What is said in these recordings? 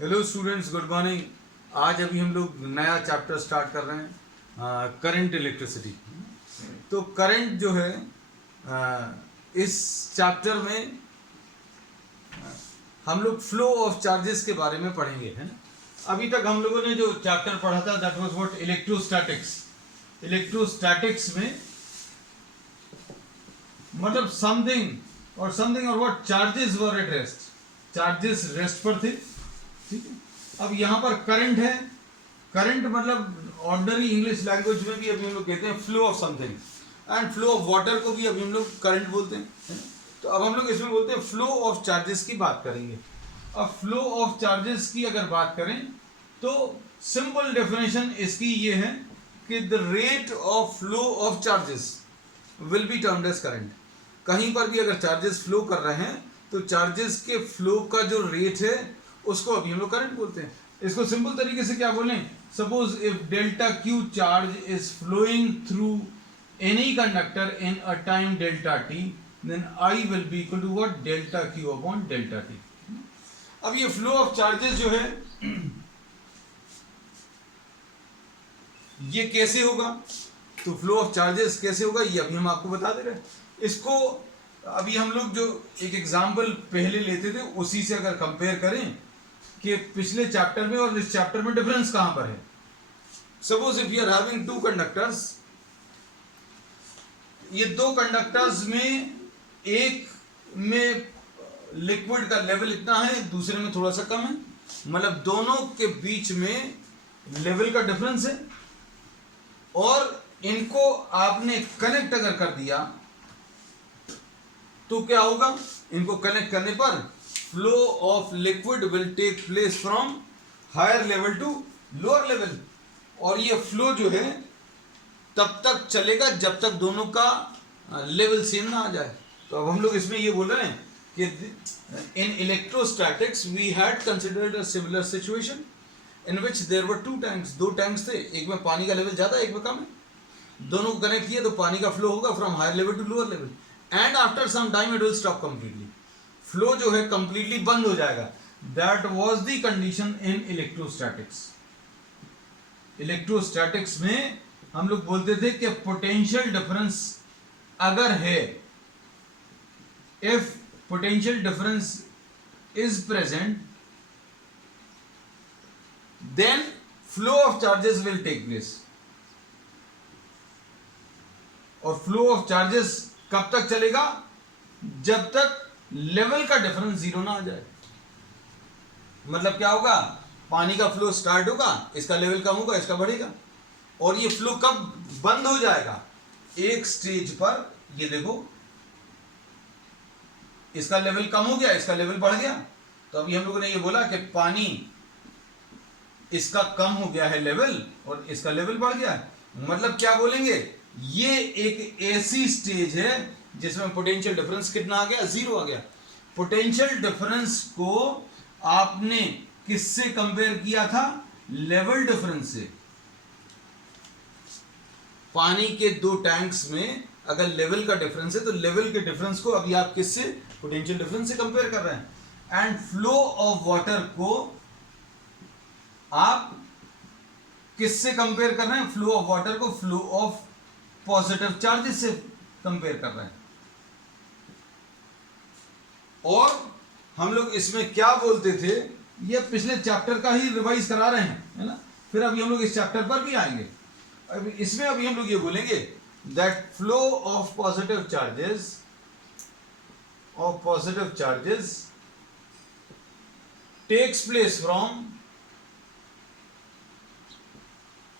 Hello students, good morning. आज अभी हम लोग नया चैप्टर स्टार्ट कर रहे हैं, करंट इलेक्ट्रिसिटी। तो करंट जो है इस चैप्टर में हम लोग फ्लो ऑफ चार्जेस के बारे में पढ़ेंगे, है ना। अभी तक हम लोगों ने जो चैप्टर पढ़ा था that was what electrostatics. Electrostatics में मतलब समथिंग और what charges were at rest, charges rest पर थे, ठीक है। अब यहाँ पर करंट है। करंट मतलब ऑर्डिनरी इंग्लिश लैंग्वेज में भी अभी हम लोग कहते हैं flow of something, and flow of water को भी अभी हम लोग करंट बोलते हैं, है ना? तो अब हम लोग इसमें बोलते हैं फ्लो ऑफ चार्जेस की बात करेंगे। अब फ्लो ऑफ चार्जेस की अगर बात करें तो सिंपल डेफिनेशन इसकी ये है कि the rate of flow of charges will be termed as current. कहीं पर भी अगर चार्जेस फ्लो कर रहे हैं तो चार्जेस के फ्लो का जो रेट है उसको अभी हम लोग करंट बोलते हैं। इसको सिंपल तरीके से क्या बोलें, suppose if delta Q charge is flowing through any conductor in a time delta T, then I will be equal to what, delta Q upon delta T. अब ये फ्लो ऑफ चार्जेस जो है ये कैसे होगा, तो फ्लो ऑफ चार्जेस कैसे होगा ये अभी हम आपको बता दे रहे हैं। इसको अभी हम लोग जो एक एग्जाम्पल पहले लेते थे उसी से अगर कंपेयर करें कि पिछले चैप्टर में और इस चैप्टर में डिफरेंस कहां पर है। Suppose if you are having two conductors, ये दो कंडक्टर्स में एक में लिक्विड का लेवल इतना है, दूसरे में थोड़ा सा कम है, मतलब दोनों के बीच में लेवल का डिफरेंस है। और इनको आपने कनेक्ट अगर कर दिया तो क्या होगा, इनको कनेक्ट करने पर flow of liquid will take place from higher level to lower level, और ये फ्लो जो है तब तक चलेगा जब तक दोनों का लेवल सेम ना आ जाए। तो अब हम लोग इसमें ये बोल रहे हैं कि in electrostatics we had considered a similar situation in which there were two tanks. दो टैंक्स थे, एक में पानी का लेवल ज्यादा एक में कम है। दोनों को कनेक्ट किया तो पानी का फ्लो होगा from higher level to lower level, and after some time it will stop completely. Flow जो है कंप्लीटली बंद हो जाएगा। That was the condition in electrostatics. Electrostatics में हम लोग बोलते थे कि पोटेंशियल डिफरेंस अगर है, if potential difference is present then flow of charges will take place. और फ्लो ऑफ चार्जेस कब तक चलेगा, जब तक लेवल का डिफरेंस जीरो ना आ जाए। मतलब क्या होगा, पानी का फ्लो स्टार्ट होगा, इसका लेवल कम होगा, इसका बढ़ेगा, और ये फ्लो कब बंद हो जाएगा, एक स्टेज पर ये देखो इसका लेवल कम हो गया, इसका लेवल बढ़ गया। तो अभी हम लोगों ने ये बोला कि पानी इसका कम हो गया है लेवल और इसका लेवल बढ़ गया है। मतलब क्या बोलेंगे, ये एक ऐसी स्टेज है जिसमें पोटेंशियल डिफरेंस कितना आ गया, जीरो आ गया। पोटेंशियल डिफरेंस को आपने किससे कंपेयर किया था, लेवल डिफरेंस से। पानी के दो टैंक्स में अगर लेवल का डिफरेंस है तो लेवल के डिफरेंस को अभी आप किससे, पोटेंशियल डिफरेंस से कंपेयर कर रहे हैं। एंड फ्लो ऑफ वाटर को आप किससे कंपेयर कर रहे हैं, फ्लो ऑफ वाटर को फ्लो ऑफ पॉजिटिव चार्जेस से कंपेयर कर रहे हैं। और हम लोग इसमें क्या बोलते थे, ये पिछले चैप्टर का ही रिवाइज करा रहे हैं, है ना। फिर अभी हम लोग इस चैप्टर पर भी आएंगे। अभी इसमें अभी हम लोग ये बोलेंगे that flow of positive charges takes place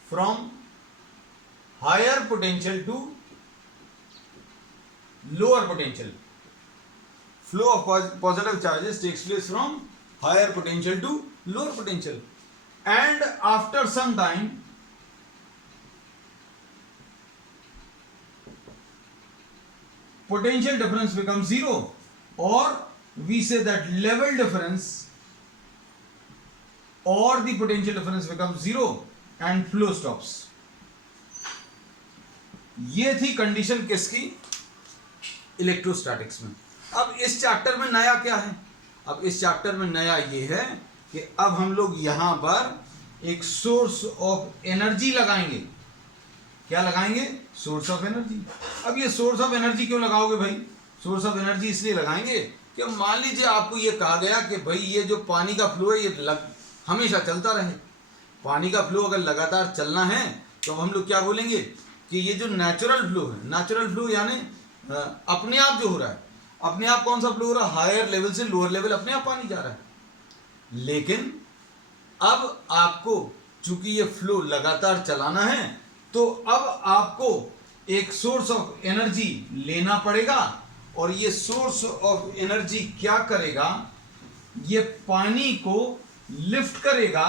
from higher potential to lower potential. Flow of positive charges takes place from higher potential to lower potential, and after some time potential difference becomes zero, or we say that level difference or the potential difference becomes zero and flow stops. ये थी condition किसकी, electrostatics में। अब इस chapter में नया क्या है, अब इस चैप्टर में नया ये है कि अब हम लोग यहां पर एक सोर्स ऑफ एनर्जी लगाएंगे। क्या लगाएंगे? Source of energy. अब ये सोर्स ऑफ एनर्जी क्यों लगाओगे भाई? सोर्स ऑफ एनर्जी इसलिए लगाएंगे कि मान लीजिए आपको ये कहा गया कि भाई ये जो पानी का फ्लो है ये हमेशा चलता रहे। पानी का फ्लो अगर लगातार चलना है तो हम लोग क्या बोलेंगे कि ये जो नेचुरल फ्लो है, नेचुरल फ्लो यानी अपने आप जो हो रहा है, अपने आप कौन सा फ्लो हो रहा है? हायर लेवल से लोअर लेवल अपने आप पानी जा रहा है। लेकिन अब आपको चूंकि ये फ्लो लगातार चलाना है तो अब आपको एक सोर्स ऑफ एनर्जी लेना पड़ेगा, और ये सोर्स ऑफ एनर्जी क्या करेगा? ये पानी को लिफ्ट करेगा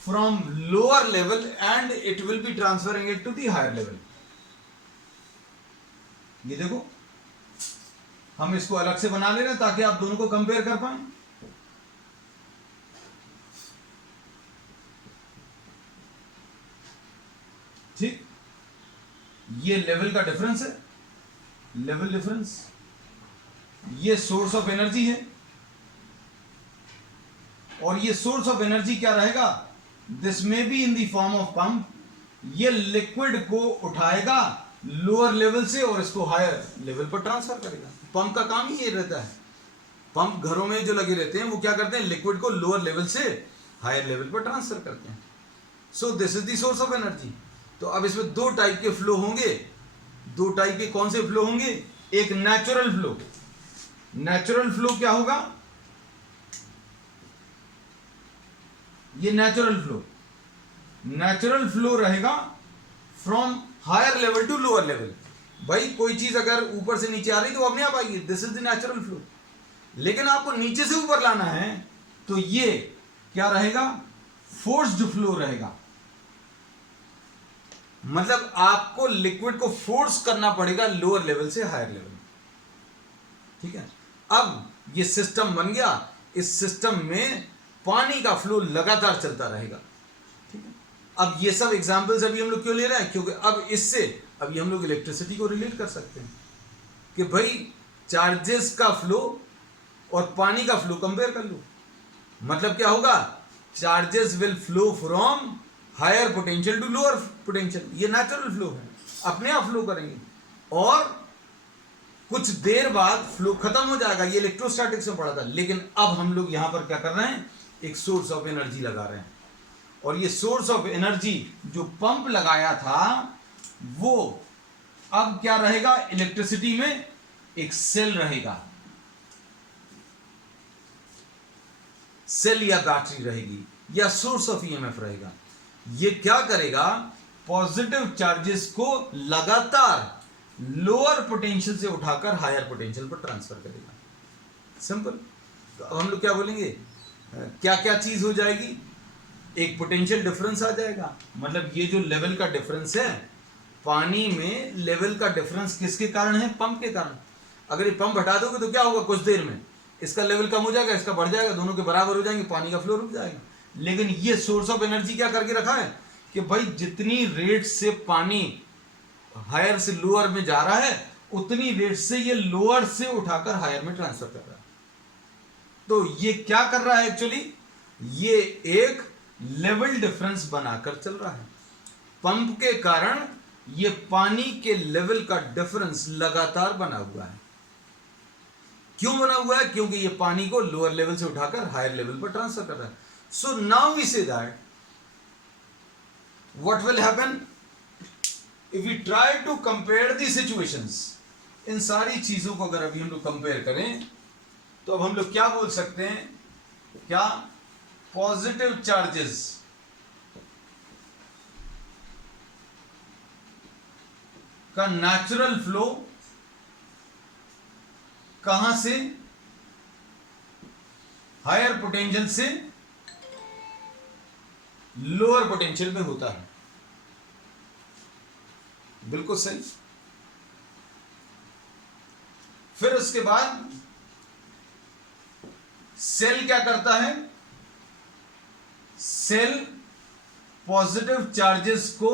from lower level and it will be transferring it to the higher level. ये देखो, हम इसको अलग से बना ले रहे हैं ताकि आप दोनों को कंपेयर कर पाए। ठीक, ये लेवल का डिफरेंस है, लेवल डिफरेंस। ये सोर्स ऑफ एनर्जी है, और ये सोर्स ऑफ एनर्जी क्या रहेगा? दिस में be in the form of pump. ये लिक्विड को उठाएगा लोअर लेवल से और इसको हायर लेवल पर ट्रांसफर करेगा। पंप का काम ही ये रहता है। पंप घरों में जो लगे रहते हैं वो क्या करते हैं? लिक्विड को लोअर लेवल से हायर लेवल पर ट्रांसफर करते हैं। So this is the source of energy. तो अब इसमें दो टाइप के फ्लो होंगे। दो टाइप के कौन से फ्लो होंगे? एक नेचुरल फ्लो। नेचुरल फ्लो क्या होगा? ये नेचुरल फ्लो, नेचुरल फ्लो रहेगा from higher level to lower level. भाई कोई चीज अगर ऊपर से नीचे आ रही तो अपने आप आएगी, this is the natural flow. लेकिन आपको नीचे से ऊपर लाना है तो ये क्या रहेगा? फोर्स्ड फ्लो रहेगा। मतलब आपको लिक्विड को फोर्स करना पड़ेगा लोअर लेवल से हायर लेवल। ठीक है, अब ये सिस्टम बन गया। इस सिस्टम में पानी का फ्लो लगातार चलता रहेगा। ठीक है, अब ये सब एग्जांपल्स अभी हम लोग क्यों ले रहे हैं? क्योंकि अब इससे अभी हम लोग इलेक्ट्रिसिटी को रिलेट कर सकते हैं कि भाई चार्जेस का फ्लो और पानी का फ्लो कंपेयर कर लो। मतलब क्या होगा? Charges will flow from higher potential to lower potential. ये नेचुरल फ्लो है, अपने आप फ्लो करेंगे, और कुछ देर बाद फ्लो खत्म हो जाएगा। ये इलेक्ट्रोस्टैटिक्स में पढ़ा था। लेकिन अब हम लोग यहां पर क्या कर रहे हैं? एक सोर्स ऑफ एनर्जी लगा रहे हैं, और ये सोर्स ऑफ एनर्जी जो पंप लगाया था वो अब क्या रहेगा? इलेक्ट्रिसिटी में एक सेल रहेगा, सेल या बैटरी रहेगी, या सोर्स ऑफ ईएमएफ रहेगा। ये क्या करेगा? पॉजिटिव चार्जेस को लगातार लोअर पोटेंशियल से उठाकर हायर पोटेंशियल पर ट्रांसफर करेगा। सिंपल। तो अब हम लोग क्या बोलेंगे? क्या क्या चीज हो जाएगी? एक पोटेंशियल डिफरेंस आ जाएगा। मतलब ये जो लेवल का डिफरेंस है पानी में, लेवल का डिफरेंस किसके कारण है? पंप के कारण। अगर ये पंप हटा दोगे तो क्या होगा? कुछ देर में इसका लेवल कम हो जाएगा, इसका बढ़ जाएगा, दोनों के बराबर हो जाएंगे, पानी का फ्लो रुक जाएगा। लेकिन ये सोर्स ऑफ एनर्जी क्या करके रखा है कि भाई जितनी रेट से पानी हायर से लोअर में जा रहा है उतनी रेट से ये लोअर से उठाकर हायर में ट्रांसफर कर रहा है। तो ये क्या कर रहा है एक्चुअली? ये एक लेवल डिफरेंस बनाकर चल रहा है। पंप के कारण ये पानी के लेवल का डिफरेंस लगातार बना हुआ है। क्यों बना हुआ है? क्योंकि ये पानी को लोअर लेवल से उठाकर हायर लेवल पर ट्रांसफर कर रहा है। So now we say that what will happen if we try to compare the situations. इन सारी चीजों को अगर अभी हम लोग कंपेयर करें तो अब हम लोग क्या बोल सकते हैं? क्या पॉजिटिव चार्जेस का नेचुरल फ्लो कहां से? हायर पोटेंशियल से लोअर पोटेंशियल में होता है। बिल्कुल सही। फिर उसके बाद सेल क्या करता है? सेल पॉजिटिव चार्जेस को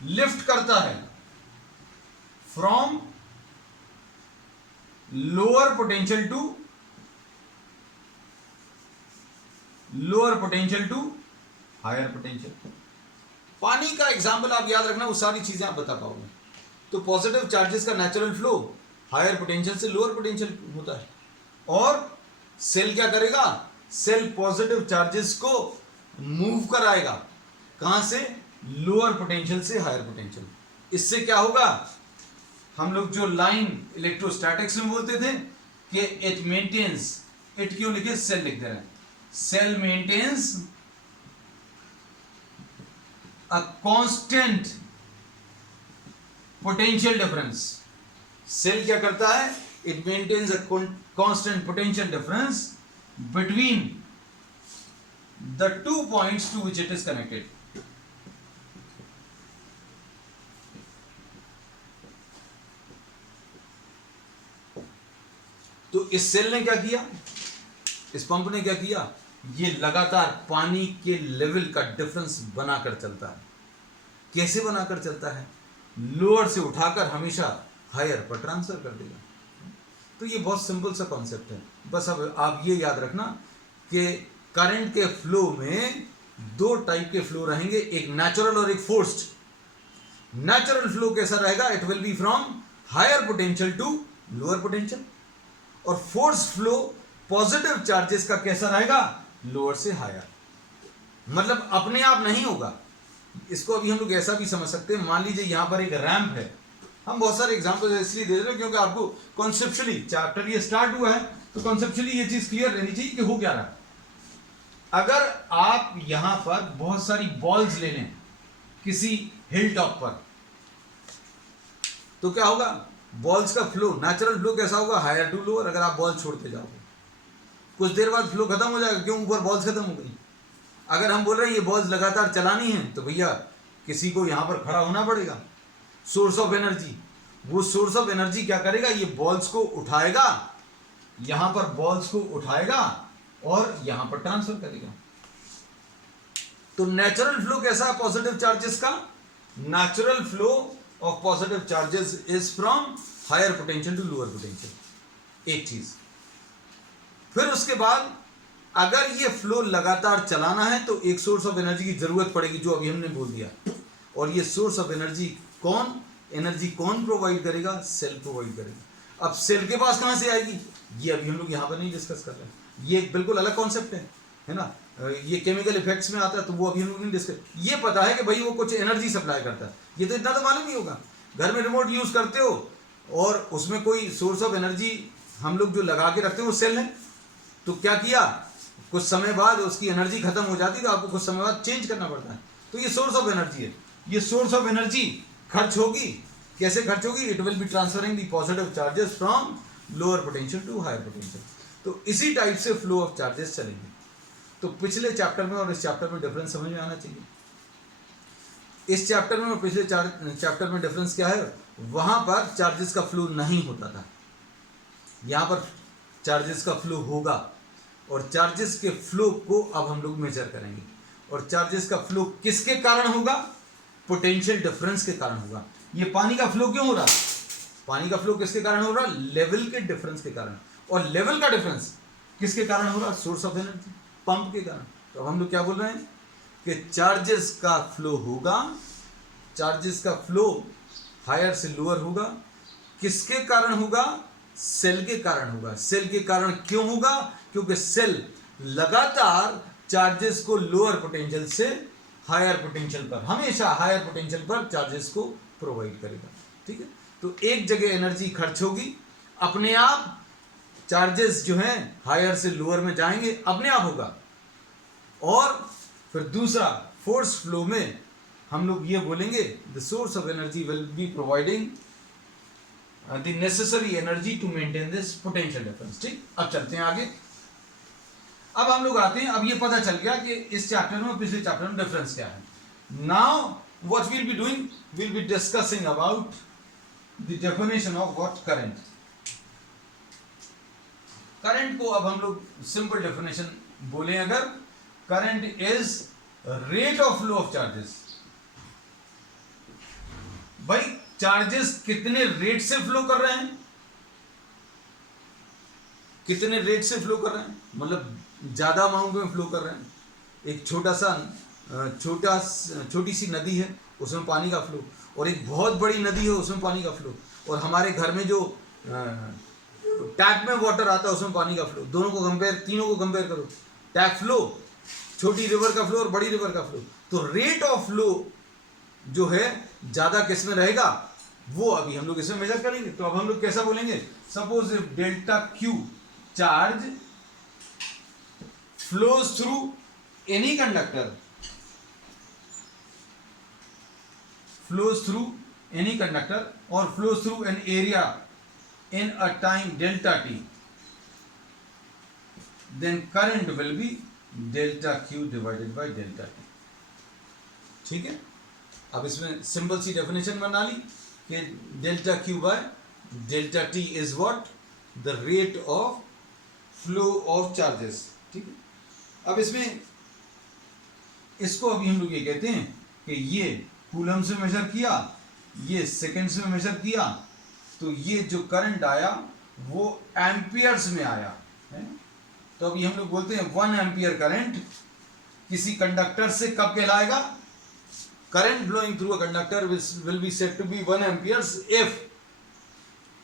लिफ्ट करता है from lower potential to lower potential to higher potential. पानी का एग्जाम्पल आप याद रखना, वो सारी चीजें आप बता पाओगे। तो पॉजिटिव चार्जेस का नेचुरल फ्लो हायर पोटेंशियल से लोअर पोटेंशियल होता है, और सेल क्या करेगा, सेल पॉजिटिव चार्जेस को मूव कराएगा, कहां से, लोअर पोटेंशियल से हायर पोटेंशियल। इससे क्या होगा, हम लोग जो लाइन इलेक्ट्रोस्टैटिक्स में बोलते थे कि इट मेंटेन्स, इट क्यों लिखे, सेल लिख दे रहे हैं, cell maintains a constant potential difference. Cell क्या करता है, it maintains a constant potential difference between the 2 points to which it is connected। तो इस सेल ने क्या किया, इस पंप ने क्या किया, ये लगातार पानी के लेवल का डिफरेंस बनाकर चलता है। कैसे बनाकर चलता है, लोअर से उठाकर हमेशा हायर पर ट्रांसफर कर देगा। तो ये बहुत सिंपल सा कॉन्सेप्ट है। बस अब आप ये याद रखना कि करंट के फ्लो में 2 टाइप के फ्लो रहेंगे, एक नेचुरल और एक फोर्स्ड। नेचुरल फ्लो कैसा रहेगा, it will be from higher potential to lower potential, और फोर्स फ्लो पॉजिटिव चार्जेस का कैसा रहेगा, लोअर से हायर। मतलब अपने आप नहीं होगा। इसको अभी हम लोग ऐसा भी समझ सकते हैं, मान लीजिए यहां पर एक रैंप है, हम बहुत सारे एग्जांपल्स इसलिए दे रहे हैं क्योंकि आपको कॉन्सेप्चुअली चैप्टर ये स्टार्ट हुआ है, तो कॉन्सेप्चुअली ये चीज क्लियर रहनी चाहिए कि हो क्या रहा है। अगर आप यहां पर बहुत सारी बॉल्स ले लें किसी हिल टॉप पर, तो क्या होगा, बॉल्स का फ्लो, नेचुरल फ्लो कैसा होगा, हायर टू लोअर। अगर आप बॉल छोड़ते जाओगे कुछ देर बाद फ्लो खत्म हो जाएगा, क्यों, ऊपर बॉल्स खत्म हो गई। अगर हम बोल रहे हैं ये बॉल्स लगातार चलानी है, तो भैया किसी को यहां पर खड़ा होना पड़ेगा, सोर्स ऑफ एनर्जी। वो सोर्स ऑफ एनर्जी क्या करेगा, ये बॉल्स को उठाएगा, यहां पर बॉल्स को उठाएगा और यहां पर ट्रांसफर करेगा। तो नेचुरल फ्लो कैसा है पॉजिटिव चार्जेस का, natural flow of positive charges is from higher potential to lower potential, एक चीज। फिर उसके बाद अगर ये फ्लो लगातार चलाना है तो एक सोर्स ऑफ एनर्जी की जरूरत पड़ेगी, जो अभी हमने बोल दिया। और ये सोर्स ऑफ एनर्जी कौन प्रोवाइड करेगा, सेल प्रोवाइड करेगा। अब सेल के पास कहां से आएगी, ये अभी हम लोग यहां पर नहीं डिस्कस कर रहे हैं, ये एक बिल्कुल अलग कॉन्सेप्ट है ना। ये केमिकल इफेक्ट्स में आता है, तो वो अभी हम लोग नहीं डिस्कस। ये पता है कि भाई वो कुछ एनर्जी सप्लाई करता है, ये तो इतना तो मालूम ही होगा। घर में रिमोट यूज करते हो और उसमें कोई सोर्स ऑफ एनर्जी हम लोग जो लगा के रखते हैं वो सेल है, तो क्या किया, कुछ समय बाद उसकी एनर्जी खत्म हो जाती है, तो आपको कुछ समय बाद चेंज करना पड़ता है। तो ये सोर्स ऑफ एनर्जी है। ये सोर्स ऑफ एनर्जी खर्च होगी, कैसे खर्च होगी, it will be transferring the positive charges from lower potential to higher potential. तो इसी टाइप से फ्लो ऑफ चार्जेस चलेंगे। तो पिछले चैप्टर में और इस चैप्टर में डिफरेंस समझ में आना चाहिए। इस चैप्टर में और पिछले चैप्टर में डिफरेंस क्या है, वहां पर चार्जेस का फ्लो नहीं होता था, यहां पर चार्जेस का फ्लो होगा, और चार्जेस के फ्लो को अब हम लोग मेजर करेंगे। और चार्जेस का फ्लो किसके कारण होगा, पोटेंशियल डिफरेंस के कारण होगा। ये पानी का फ्लो क्यों हो रहा, पानी का फ्लो किसके कारण हो रहा, लेवल के डिफरेंस के कारण। और लेवल का डिफरेंस किसके कारण हो रहा, सोर्स ऑफ एनर्जी, पंप के कारण। तो अब हम लोग क्या बोल रहे हैं कि चार्जेस का फ्लो होगा, चार्जेस का फ्लो हायर से लोअर होगा। किसके कारण होगा, सेल के कारण होगा। सेल के कारण क्यों होगा, क्योंकि सेल लगातार चार्जेस को लोअर पोटेंशियल से हायर पोटेंशियल पर, हमेशा हायर पोटेंशियल पर चार्जेस को प्रोवाइड करेगा। ठीक है, तो एक जगह एनर्जी खर्च होगी, अपने आप चार्जेस जो हैं हायर से लोअर में जाएंगे, अपने आप होगा। और फिर दूसरा फोर्स फ्लो में हम लोग ये बोलेंगे, the source of energy will be providing the necessary energy to maintain this potential difference. ठीक, अब चलते हैं आगे। अब हम लोग आते हैं, अब ये पता चल गया कि इस चैप्टर में और पिछले चैप्टर में डिफरेंस क्या है। Now what we'll be doing, we'll be discussing about the definition of what current. Current को अब हम लोग सिंपल डेफिनेशन बोले, अगर current is rate of flow of charges. भाई चार्जेस कितने रेट से फ्लो कर रहे हैं, कितने रेट से फ्लो कर रहे हैं, मतलब ज़्यादा अमाउंट में फ्लो कर रहे हैं। एक छोटी सी नदी है उसमें पानी का फ्लो, और एक बहुत बड़ी नदी है उसमें पानी का फ्लो, और हमारे घर में जो टैप में वाटर आता है उसमें पानी का फ्लो, दोनों को कंपेयर, तीनों को कंपेयर करो, टैप फ्लो, छोटी रिवर का फ्लो और बड़ी रिवर का फ्लो, तो रेट ऑफ फ्लो जो है ज़्यादा किस में रहेगा, वो अभी हम लोग इसमें मेजर करेंगे। तो अब हम लोग कैसा बोलेंगे, suppose if delta Q charge flows through any conductor, or flows through an area in a time delta t, then current will be delta q divided by delta t। ठीक है, अब इसमें सिंपल सी डेफिनेशन बना ली कि delta Q by delta T is what, the rate of flow of charges. ठीक है, अब इसमें इसको अभी हम लोग ये कहते हैं कि ये कूलम से मेजर किया, ये सेकेंड्स में मेजर किया, तो ये जो करंट आया वो एम्पियर्स में आया है। तो अभी हम लोग बोलते हैं 1 एम्पियर करंट किसी कंडक्टर से कब कहलाएगा, current flowing through a conductor will be said to be 1 amperes if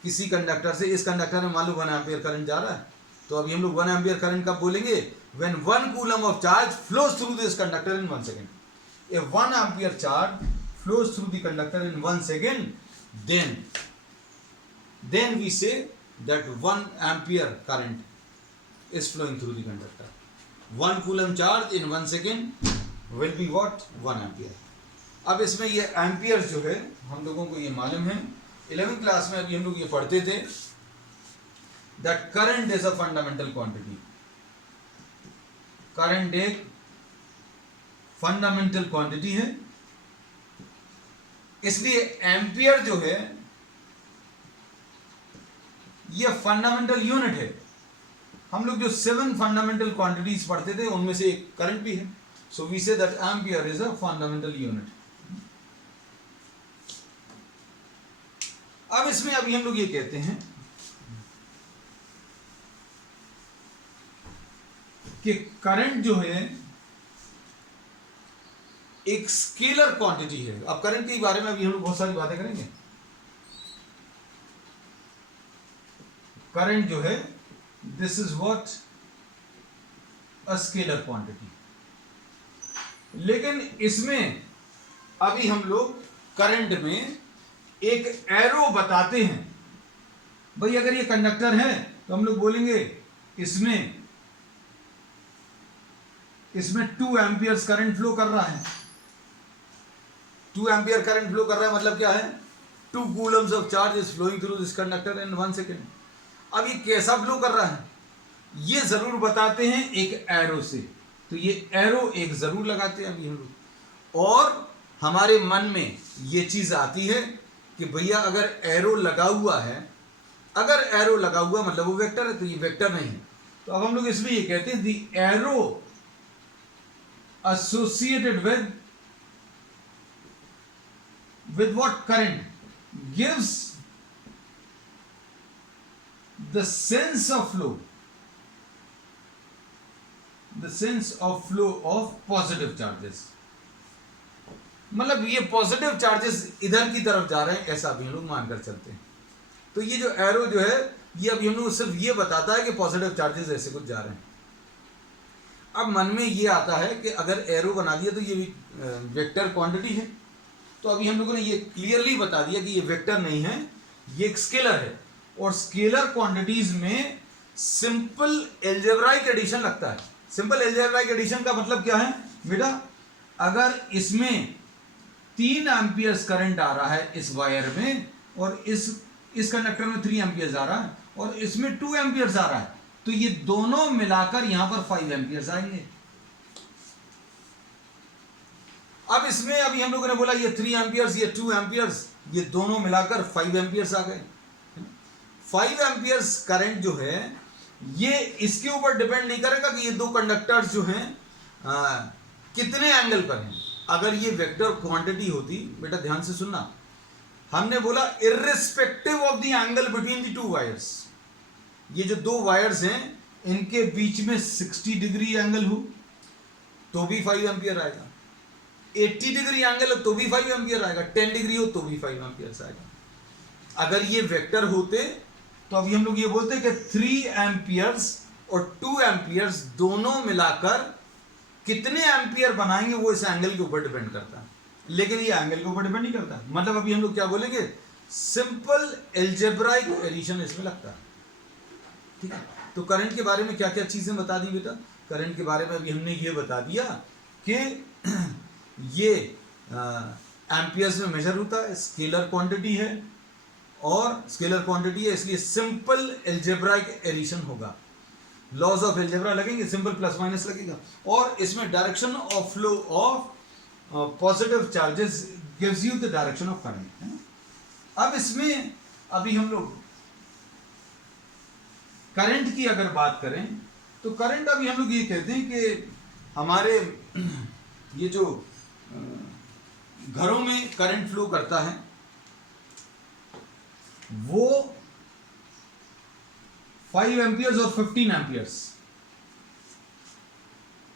किसी कंडक्टर से, इस कंडक्टर में मान लो 1 एम्पियर करंट जा रहा है, तो अभी हम लोग 1 एम्पियर करंट कब बोलेंगे, when 1 coulomb of charge flows through this conductor in 1 second. If 1 ampere charge flows through the conductor in 1 second, then we say that 1 ampere current is flowing through the conductor. 1 coulomb charge in 1 second will be what, 1 ampere. अब इसमें ये ampere जो है हम लोगों को ये मालूम है, 11th क्लास में अभी हम लोग ये पढ़ते थे, that current is a fundamental quantity. Current एक फंडामेंटल क्वांटिटी है, इसलिए एम्पियर जो है ये फंडामेंटल यूनिट है। हम लोग जो 7 फंडामेंटल क्वांटिटीज पढ़ते थे उनमें से एक करंट भी है, so we say that ampere is a fundamental unit. अब इसमें अभी हम लोग ये कहते हैं कि करंट जो है एक स्केलर क्वांटिटी है। अब करंट के बारे में अभी हम लोग बहुत सारी बातें करेंगे। करंट जो है this is what, a scalar quantity. लेकिन इसमें अभी हम लोग करंट में एक एरो बताते हैं। भाई अगर ये कंडक्टर है तो हम लोग बोलेंगे इसमें 2 एम्पियर्स करंट फ्लो कर रहा है। 2 एम्पियर करंट फ्लो कर रहा है मतलब क्या है, 2 coulombs of charge is flowing through this conductor in 1 second. अब ये कैसा फ्लो कर रहा है ये जरूर बताते हैं एक एरो से, तो ये एरो एक जरूर लगाते हैं अभी हम लोग। और हमारे मन में ये चीज आती है कि भैया अगर एरो लगा हुआ है, अगर एरो लगा हुआ मतलब वो वेक्टर है, तो ये वेक्टर नहीं है। तो अब हम लोग इसमें ये कहते हैं the arrow associated with what current gives the sense of flow of positive charges। मतलब ये पॉजिटिव चार्जेस इधर की तरफ जा रहे हैं ऐसा भी हम लोग मानकर चलते हैं। तो ये जो एरो जो है ये अभी हम लोग सिर्फ ये बताता है कि पॉजिटिव चार्जेस ऐसे कुछ जा रहे हैं। अब मन में ये आता है कि अगर एरो बना दिया तो ये वेक्टर क्वांटिटी है, तो अभी हम लोगों ने ये क्लियरली बता दिया कि ये वेक्टर नहीं है, ये एक स्केलर है। और स्केलर क्वांटिटीज में सिंपल एल्जेब्राइक एडिशन लगता है। सिंपल एल्जेब्राइक एडिशन का मतलब क्या है बेटा, अगर इसमें 3 एम्पियर्स करंट आ रहा है इस वायर में, और इस कंडक्टर में 3 एम्पियर्स आ रहा है, और इसमें 2 एम्पियर्स आ रहा है, तो ये दोनों मिलाकर यहां पर 5 एम्पियर्स आएंगे। अब इसमें अभी हम लोगों ने बोला ये 3 एम्पियर्स, ये 2 एम्पियर्स, ये दोनों मिलाकर 5 एम्पियर्स आ गए। 5 एम्पियर्स करंट जो है ये इसके ऊपर डिपेंड नहीं करेगा कि ये 2 कंडक्टर्स जो हैं कितने एंगल पर हैं। अगर ये वेक्टर क्वांटिटी होती, बेटा ध्यान से सुनना, हमने बोला irrespective of the angle between the 2 wires, ये जो 2 वायर्स हैं इनके बीच में 60 डिग्री एंगल हो तो भी 5 एम्पियर आएगा, 80 डिग्री एंगल हो तो भी 5 एम्पियर आएगा, 10 डिग्री हो तो भी 5 एम्पियर आएगा। अगर ये वेक्टर होते तो अभी हम लोग ये बोलते हैं कि 3 एम्पियर्स और 2 एम्पियर्स दोनों मिलाकर कितने एम्पियर बनाएंगे वो इस एंगल के ऊपर डिपेंड करता है, लेकिन ये एंगल के ऊपर डिपेंड नहीं करता। मतलब अभी हम लोग क्या बोलेंगे, सिंपल एल्जेब्राइक एडिशन इसमें लगता है, ठीक है। तो करंट के बारे में क्या क्या चीजें बता दी बेटा, करंट के बारे में अभी हमने ये बता दिया कि ये एम्पियर्स में मेजर होता है, स्केलर क्वांटिटी है, और स्केलर क्वांटिटी है इसलिए सिंपल एल्जेब्राइक एडिशन होगा, लॉज ऑफ एल्जेब्रा लगेंगे, सिंपल प्लस माइनस लगेगा, और इसमें direction of flow of positive charges gives you the direction of current, है ना। अब इसमें अभी हम लोग करंट की अगर बात करें तो करंट अभी हम लोग ये कहते हैं कि हमारे ये जो घरों में करंट फ्लो करता है वो 5 एम्पियर्स और 15 एम्पियर्स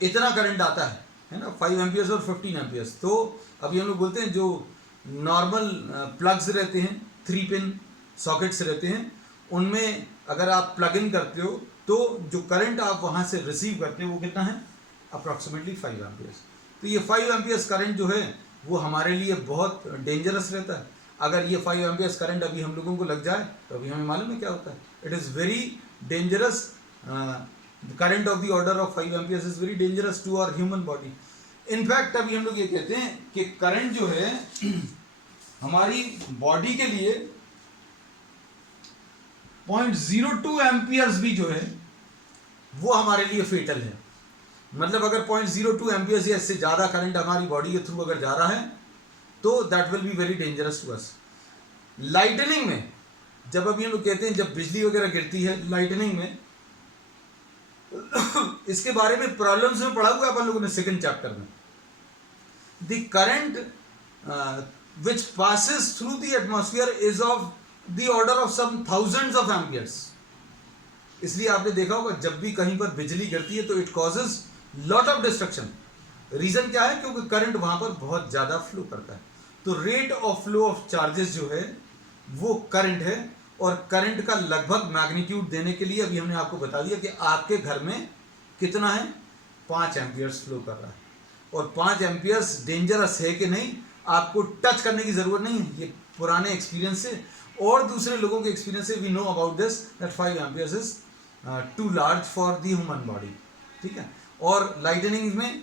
इतना करंट आता है ना, 5 एम्पियर्स और 15 एम्पियर्स। तो अभी हम लोग बोलते हैं जो नॉर्मल प्लग्स रहते हैं, 3 पिन सॉकेट्स रहते हैं, उनमें अगर आप प्लग इन करते हो तो जो करंट आप वहां से रिसीव करते हो वो कितना है, अप्रॉक्सीमेटली 5 एम्पियर्स। तो ये 5 एम्पियर्स करंट जो है वो हमारे लिए बहुत डेंजरस रहता है। अगर ये 5 एम्पियर्स करंट अभी हम लोगों को लग जाए तो अभी हमें मालूम है क्या होता है, it is very dangerous. Current of the order of 5 amperes is very dangerous to our human body. In fact अभी हम लोग ये कहते हैं कि करंट जो है हमारी बॉडी के लिए 0.02 एम्पियर्स भी जो है वो हमारे लिए फेटल है। मतलब अगर 0.02 एम्पियर्स या इससे ज़्यादा करंट हमारी बॉडी के थ्रू अगर जा रहा है तो that will be very dangerous to us. Lightning में जब अभी हम लोग कहते हैं जब बिजली वगैरह गिरती है लाइटनिंग में इसके बारे में प्रॉब्लम्स में पढ़ा हुआ है अपन लोगों ने सेकंड चैप्टर में। The current which passes through the atmosphere is of the order of some thousands of amperes. इसलिए आपने देखा होगा जब भी कहीं पर बिजली गिरती है तो it causes lot of destruction. Reason क्या है, क्योंकि करंट वहां पर बहुत ज्यादा फ्लो करता है। तो rate of flow of charges जो है वो करंट है, और करंट का लगभग मैग्नीट्यूड देने के लिए अभी हमने आपको बता दिया कि आपके घर में कितना है, 5 एम्पियर्स फ्लो कर रहा है। और 5 एम्पियर्स डेंजरस है कि नहीं आपको टच करने की जरूरत नहीं है, ये पुराने एक्सपीरियंस से और दूसरे लोगों के एक्सपीरियंस से we know about this that 5 amperes is too large for the human body, ठीक है। और लाइटनिंग में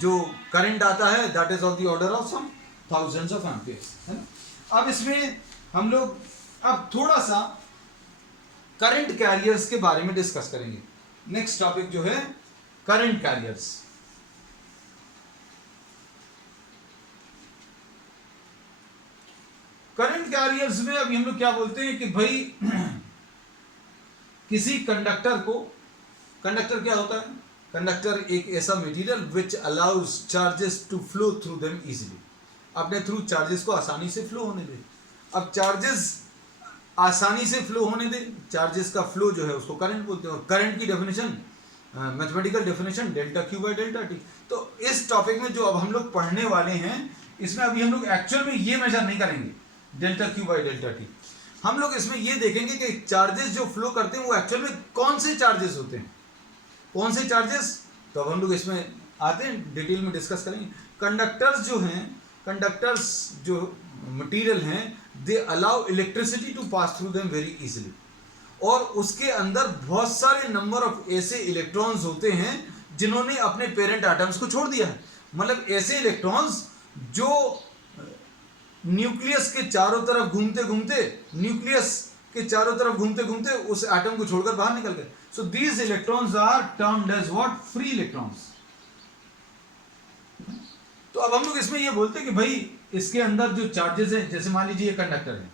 जो करंट आता है that is of the order of some thousands of amperes, है ना। अब इसमें हम लोग अब थोड़ा सा करंट कैरियर्स के बारे में डिस्कस करेंगे। नेक्स्ट टॉपिक जो है करंट कैरियर्स। करंट कैरियर्स में अभी हम लोग क्या बोलते हैं कि भाई किसी कंडक्टर को, कंडक्टर क्या होता है, कंडक्टर एक ऐसा material which allows charges to flow through them easily, अपने थ्रू चार्जेस को आसानी से फ्लो होने दे। अब चार्जेस आसानी से फ्लो होने दे, चार्जेस का फ्लो जो है उसको करंट बोलते हैं। और करंट की definition mathematical definition delta Q by delta T. तो इस टॉपिक में जो अब हम लोग पढ़ने वाले हैं इसमें अभी हम लोग एक्चुअल में ये मेजर नहीं करेंगे delta Q by delta T. हम लोग इसमें ये देखेंगे कि चार्जेस जो फ्लो करते हैं वो एक्चुअल में कौन से चार्जेस होते हैं, कौन से चार्जेस। तो अब हम लोग इसमें आते हैं, डिटेल में डिस्कस करेंगे। कंडक्टर्स जो हैं, कंडक्टर्स जो मटेरियल हैं, they allow electricity to pass through them very easily. और उसके अंदर बहुत सारे नंबर ऑफ ऐसे इलेक्ट्रॉन्स होते हैं जिन्होंने अपने पेरेंट एटम्स को छोड़ दिया है। मतलब ऐसे इलेक्ट्रॉन्स जो न्यूक्लियस के चारों तरफ घूमते घूमते, न्यूक्लियस के चारों तरफ घूमते घूमते उस एटम को छोड़कर बाहर निकल गए। So these electrons are termed as what, free electrons. तो अब हम लोग इसमें ये बोलते हैं कि भाई इसके अंदर जो चार्जेस हैं, जैसे मान लीजिए ये कंडक्टर है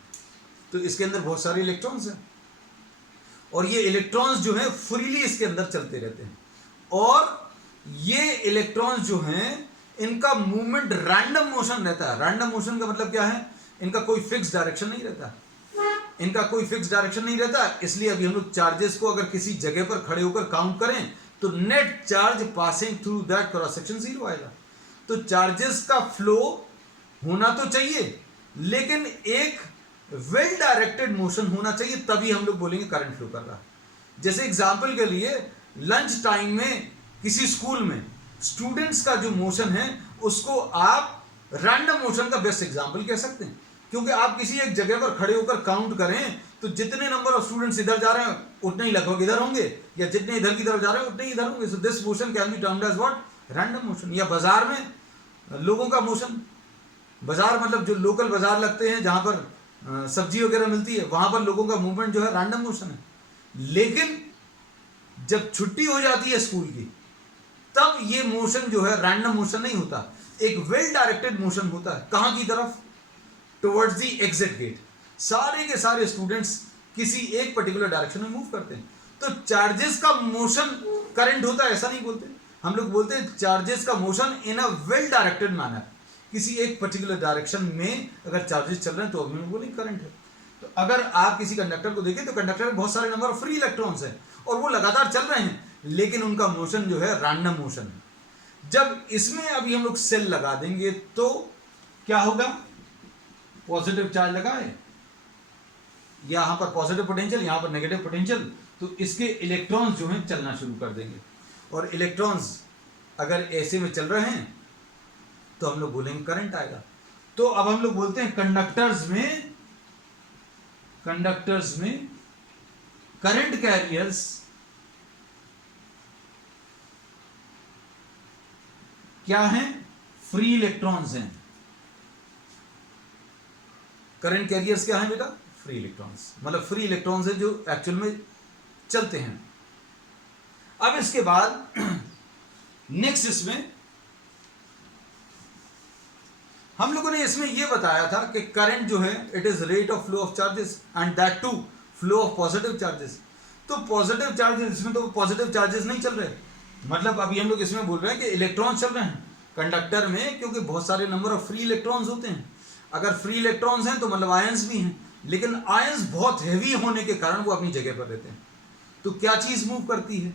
तो इसके अंदर बहुत सारे इलेक्ट्रॉन्स हैं और ये इलेक्ट्रॉन्स जो हैं फ्रीली इसके अंदर चलते रहते हैं। और ये इलेक्ट्रॉन्स जो हैं इनका मूवमेंट रैंडम मोशन रहता है। रैंडम मोशन का मतलब क्या है, इनका कोई फिक्स डायरेक्शन नहीं रहता। इनका कोई फिक्स डायरेक्शन नहीं रहता, इसलिए अभी हम लोग चार्जेस को अगर किसी जगह पर खड़े होकर काउंट करें तो net charge passing through that cross section 0 आएगा। तो चार्जेस का फ्लो होना तो चाहिए, लेकिन एक वेल डायरेक्टेड मोशन होना चाहिए, तभी हम लोग बोलेंगे करंट फ्लो कर रहा है। जैसे एग्जांपल के लिए लंच टाइम में किसी स्कूल में स्टूडेंट्स का जो मोशन है उसको आप रैंडम मोशन का बेस्ट एग्जांपल कह सकते हैं, क्योंकि आप किसी एक जगह पर खड़े होकर काउंट करें तो जितने नंबर ऑफ स्टूडेंट्स इधर जा रहे हैं उतने ही लगभग इधर होंगे, या जितने इधर की तरफ जा रहे हैं उतने ही इधर होंगे। So this motion can be termed as what, random motion. या बाजार में लोगों का मोशन, बाजार मतलब जो लोकल बाजार लगते हैं जहां पर सब्जी वगैरह मिलती है, वहां पर लोगों का मूवमेंट जो है रैंडम मोशन है। लेकिन जब छुट्टी हो जाती है स्कूल की, तब ये मोशन जो है रैंडम मोशन नहीं होता, एक वेल डायरेक्टेड मोशन होता है। कहां की तरफ? Towards the exit gate. सारे के सारे स्टूडेंट्स किसी एक पर्टिकुलर डायरेक्शन में मूव करते हैं। तो चार्जेस का मोशन करंट होता है ऐसा नहीं बोलते, हम लोग बोलते हैं चार्जेस का motion in a well directed manner. किसी एक पर्टिकुलर डायरेक्शन में अगर चार्जेस चल रहे हैं तो अभी हम बोलेंगे करंट है। तो अगर आप किसी कंडक्टर को देखें तो कंडक्टर में बहुत सारे नंबर ऑफ फ्री इलेक्ट्रॉन्स हैं और वो लगातार चल रहे हैं, लेकिन उनका मोशन जो है रैंडम मोशन है। जब इसमें अभी हम लोग सेल लगा देंगे तो क्या होगा? पॉजिटिव चार्ज लगाए, यहां पर पॉजिटिव पोटेंशियल, यहां पर नेगेटिव पोटेंशियल, तो इसके इलेक्ट्रॉन्स जो हैं चलना शुरू कर देंगे। और इलेक्ट्रॉन्स अगर ऐसे में चल रहे हैं तो हम लोग बोलेंगे करंट आएगा। तो अब हम लोग बोलते हैं कंडक्टर्स में करंट कैरियर्स क्या हैं? फ्री इलेक्ट्रॉन्स हैं। करंट कैरियर्स क्या हैं बेटा? फ्री इलेक्ट्रॉन्स, मतलब फ्री इलेक्ट्रॉन्स है जो एक्चुअल में चलते हैं। अब इसके बाद नेक्स्ट इसमें हम लोगों ने इसमें यह बताया था कि करंट जो है it is rate of flow of charges and that too flow of positive charges. तो पॉजिटिव चार्जेस, इसमें तो पॉजिटिव चार्जेस नहीं चल रहे, मतलब अभी हम लोग इसमें बोल रहे हैं कि इलेक्ट्रॉन्स चल रहे हैं कंडक्टर में, क्योंकि बहुत सारे नंबर ऑफ फ्री इलेक्ट्रॉन्स होते हैं। अगर फ्री इलेक्ट्रॉन्स हैं तो मतलब आयंस भी हैं, लेकिन आयंस बहुत हैवी होने के कारण वो अपनी जगह पर रहते हैं। तो क्या चीज मूव करती है?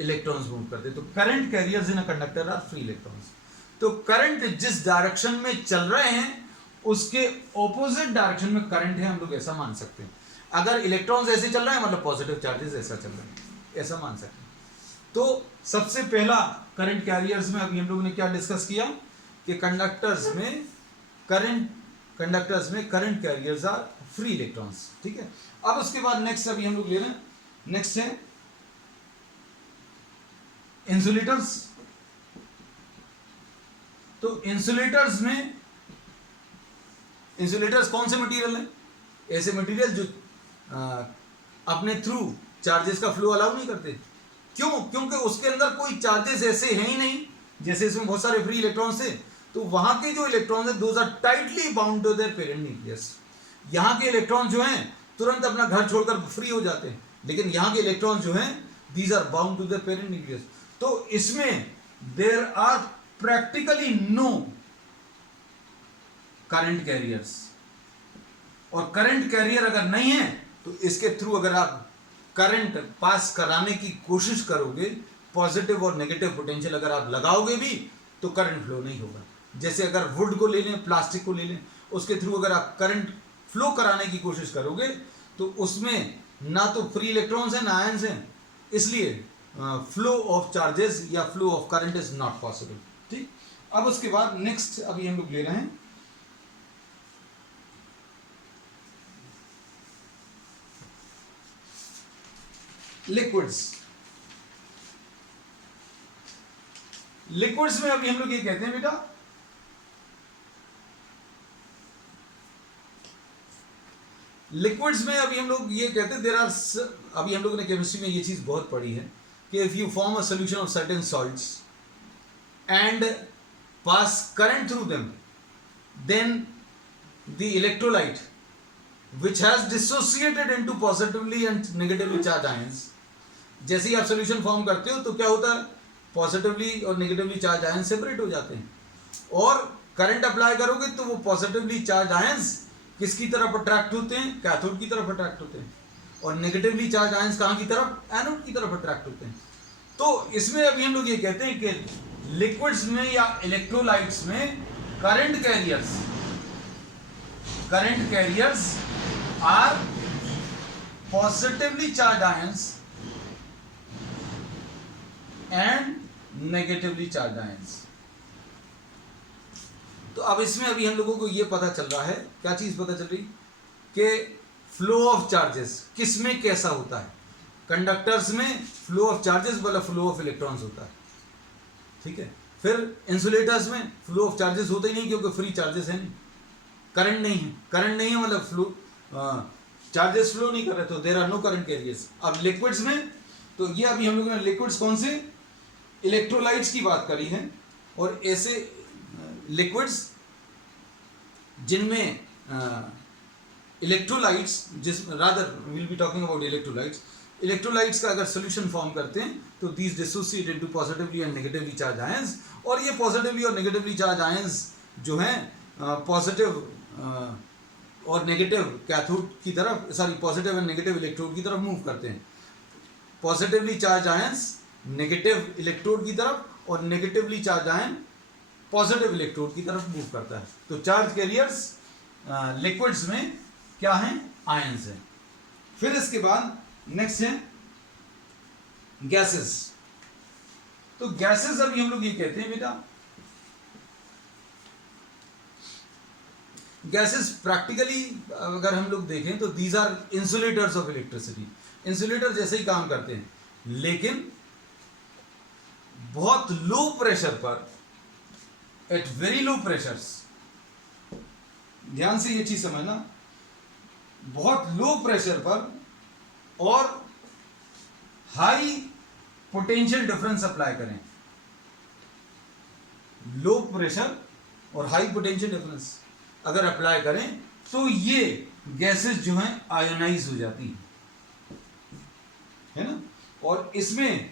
इलेक्ट्रॉन्स मूव करते हैं। तो current carriers in a conductor are free electrons. तो करंट जिस डायरेक्शन में चल रहे हैं उसके ऑपोजिट डायरेक्शन में करंट है, हम लोग ऐसा मान सकते हैं। अगर इलेक्ट्रॉन्स ऐसे चल रहे हैं मतलब पॉजिटिव चार्जेस ऐसा चल रहे हैं, ऐसा मान सकते हैं। तो सबसे पहला करंट कैरियर्स में अभी हम लोगों ने क्या डिस्कस किया कि कंडक्टर्स में current carriers are free electrons, ठीक है। अब उसके बाद नेक्स्ट अभी हम लोग ले रहे हैं, नेक्स्ट है इंसुलेटर्स। तो इंसुलेटर्स कौन से मटेरियल हैं? ऐसे मटेरियल जो अपने थ्रू चार्जेस का फ्लो अलाउ नहीं करते। क्यों? क्योंकि उसके अंदर कोई चार्जेस ऐसे हैं ही नहीं, जैसे इसमें बहुत सारे फ्री इलेक्ट्रॉन्स थे, तो वहां के जो इलेक्ट्रॉन्स हैं those are tightly bound to their parent nucleus. यहाँ के इलेक्ट्रॉन जो हैं तुरंत अपना घर छोड़कर फ्री हो जाते हैं, लेकिन यहाँ के इलेक्ट्रॉन जो हैं these are bound to their parent nucleus. तो इसमें there are practically no current carriers, और करंट कैरियर अगर नहीं है तो इसके थ्रू अगर आप करंट पास कराने की कोशिश करोगे, पॉजिटिव और नेगेटिव पोटेंशियल अगर आप लगाओगे भी, तो करंट फ्लो नहीं होगा। जैसे अगर वुड को ले लें, प्लास्टिक को ले लें, उसके थ्रू अगर आप करंट फ्लो कराने की कोशिश करोगे तो उसमें ना तो फ्री इलेक्ट्रॉन्स हैं ना आयंस हैं, इसलिए फ्लो ऑफ चार्जेस या flow of current is not possible, ठीक। अब उसके बाद नेक्स्ट अभी हम लोग ले रहे हैं लिक्विड्स। लिक्विड्स में अभी हम लोग ये कहते हैं बेटा, लिक्विड्स में अभी हम लोग ये कहते हैं देयर आर, अभी हम लोगों ने केमिस्ट्री में ये चीज बहुत पढ़ी है कि if you form a solution of certain salts and pass current through them, then the electrolyte which has dissociated into positively and negatively charged ions, जैसे ही आप सॉल्यूशन फॉर्म करते हो तो क्या होता है, पॉजिटिवली और नेगेटिवली चार्ज आयंस सेपरेट हो जाते हैं, और करंट अप्लाई करोगे तो वो पॉजिटिवली चार्ज आयंस किसकी तरफ अट्रैक्ट होते हैं? कैथोड की तरफ अट्रैक्ट होते हैं। और नेगेटिवली चार्ज आयंस कहाँ की तरफ? एनोड की तरफ अट्रैक्ट होते हैं। तो इसमें अभी हम लोग ये कहते हैं कि लिक्विड्स में या इलेक्ट्रोलाइट्स में current carriers are positively charge ions and negatively charge ions. तो अब इसमें अभी हम लोगों को ये पता चल रहा है, क्या चीज पता चल रही कि फ्लो ऑफ चार्जेस किस में कैसा होता है। कंडक्टर्स में फ्लो ऑफ चार्जेस वाला फ्लो ऑफ इलेक्ट्रॉन्स होता है, ठीक है। फिर इंसुलेटर्स में फ्लो ऑफ चार्जेस होते ही नहीं, क्योंकि फ्री चार्जेस है नहीं, करंट नहीं है मतलब फ्लो चार्जेस फ्लो नहीं कर रहे, तो there are no current carriers. अब लिक्विड्स में, तो ये अभी हम लोगों ने लिक्विड्स कौन से? इलेक्ट्रोलाइट्स की बात करी है। और ऐसे लिक्विड्स जिनमें इलेक्ट्रोलाइट्स, जिस rather will be talking about electrolytes का अगर सोल्यूशन फॉर्म करते हैं तो these dissociate into positively and negatively charge ions. और ये पॉजिटिवली और नेगेटिवली चार्ज आयंस जो हैं पॉजिटिव और नेगेटिव कैथोड की तरफ, sorry positive and negative electrode की तरफ मूव करते हैं। Positively charge ions negative electrode की तरफ, और negatively charge ion positive electrode की तरफ मूव करता है। तो चार्ज कैरियर्स लिक्विड्स में क्या हैं? आयंस हैं। फिर इसके बाद नेक्स्ट है गैसेस। तो गैसेस अभी हम लोग ये कहते हैं बेटा, गैसेस प्रैक्टिकली अगर हम लोग देखें तो these are insulators of electricity. Insulator जैसे ही काम करते हैं, लेकिन बहुत लो प्रेशर पर, एट वेरी लो प्रेशर्स, ध्यान से ये चीज समझना, बहुत लो प्रेशर पर और हाई पोटेंशियल डिफरेंस अप्लाई करें। लो प्रेशर और हाई पोटेंशियल डिफरेंस अगर अप्लाई करें तो ये गैसेस जो हैं आयोनाइज हो जाती हैं, है ना। और इसमें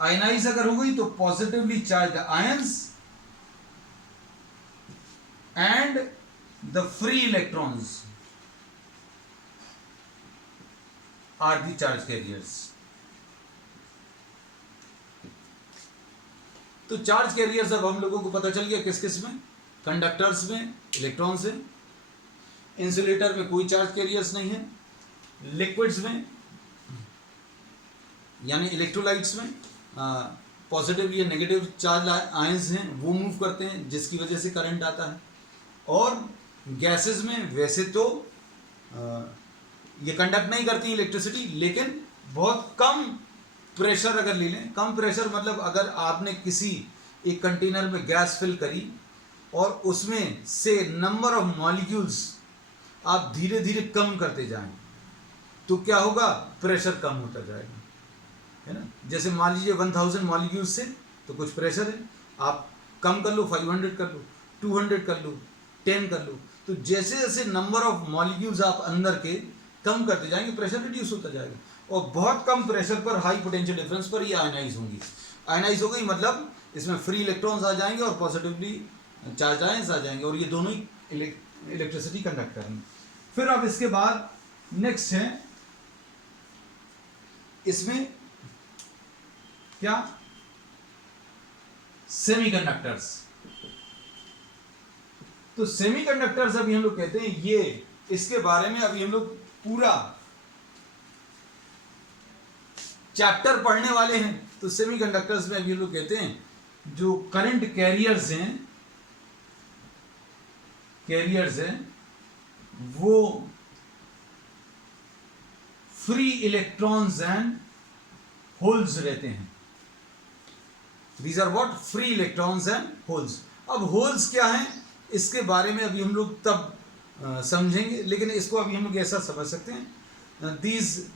आयनाइज अगर हो गई तो positively charge ions and the free electrons are the charge carriers. तो चार्ज कैरियर्स अब हम लोगों को पता चल गया किस किस में? कंडक्टर्स में इलेक्ट्रॉन्स है, इंसुलेटर में कोई चार्ज कैरियर्स नहीं है, लिक्विड्स में यानी इलेक्ट्रोलाइट्स में पॉजिटिव या नेगेटिव चार्ज आयंस हैं, वो मूव करते हैं जिसकी वजह से करंट आता है। और गैसेस में वैसे तो ये कंडक्ट नहीं करती इलेक्ट्रिसिटी, लेकिन बहुत कम प्रेशर अगर ले लें, कम प्रेशर मतलब अगर आपने किसी एक कंटेनर में गैस फिल करी और उसमें से नंबर ऑफ मॉलिक्यूल्स आप धीरे धीरे कम करते जाएं तो क्या होगा? प्रेशर कम होता जाएगा, है ना। जैसे मान लीजिए 1000 मॉलिक्यूल्स से तो कुछ प्रेशर है, आप कम कर लो, 500 कर लो, 200 कर लो, 10 कर लो, तो जैसे जैसे नंबर ऑफ मॉलिक्यूल्स आप अंदर के कम करते जाएंगे प्रेशर रिड्यूस होता जाएगा। और बहुत कम प्रेशर पर, हाई पोटेंशियल डिफरेंस पर ये आयनाइज होंगी। आयनाइज हो गई मतलब इसमें फ्री इलेक्ट्रॉन्स आ जाएंगे और पॉजिटिवली चार्ज आयंस आ जाएंगे, और ये दोनों ही इलेक्ट्रिसिटी कंडक्ट करेंगे। फिर अब इसके बाद नेक्स्ट है इसमें क्या? सेमीकंडक्टर्स। तो सेमीकंडक्टर्स अभी हम लोग कहते हैं, ये इसके बारे में अभी हम लोग पूरा चैप्टर पढ़ने वाले हैं। तो सेमीकंडक्टर्स में अभी हम लोग कहते हैं जो करंट कैरियर्स हैं वो फ्री इलेक्ट्रॉन्स एंड होल्स रहते हैं। These are what? Free electrons and holes. अब होल्स क्या हैं इसके बारे में अभी हम लोग तब समझेंगे, लेकिन इसको अभी हम लोग ऐसा समझ सकते हैं, these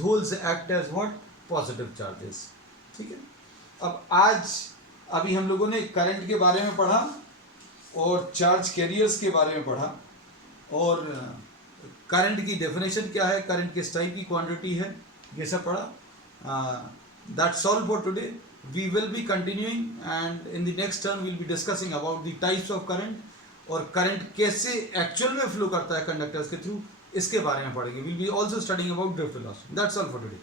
holes act as what? Positive charges, ठीक है। अब आज अभी हम लोगों ने करंट के बारे में पढ़ा और चार्ज कैरियर्स के बारे में पढ़ा, और करंट की डेफिनेशन क्या है, करंट किस टाइप की क्वांटिटी है, ये सब पढ़ा। That's all for today. We will be continuing, and in the next turn we'll be discussing about the types of current और करंट कैसे एक्चुअल में फ्लो करता है कंडक्टर्स के थ्रू, इसके बारे में पढ़ेंगे. Will be also studying about drift velocity. That's all for today.